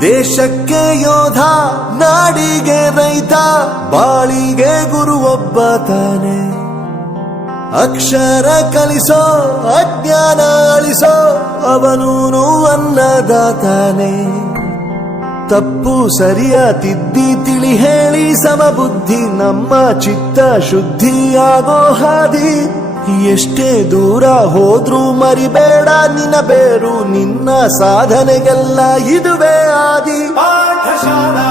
ದೇಶಕ್ಕೆ ಯೋಧ, ನಾಡಿಗೆ ರೈತ, ಬಾಳಿಗೆ ಗುರು ಒಬ್ಬ ತಾನೆ. ಅಕ್ಷರ ಕಲಿಸೋ, ಅಜ್ಞಾನ ಅಳಿಸೋ, ಅವನೂನು ಅನ್ನದಾತಾನೆ. ತಪ್ಪು ಸರಿಯ ತಿದ್ದಿ ತಿಳಿ ಹೇಳಿ ಸಮಬುದ್ಧಿ, ನಮ್ಮ ಚಿತ್ತ ಶುದ್ಧಿಯಾಗೋ ಹಾದಿ. ಎಷ್ಟೇ ದೂರ ಹೋದ್ರೂ ಮರಿಬೇಡ ನಿನ್ನ ಬೇರು, ನಿನ್ನ ಸಾಧನೆಗೆಲ್ಲ ಇದುವೇ ಆದಿ. ಪಾಠಶಾಲಾ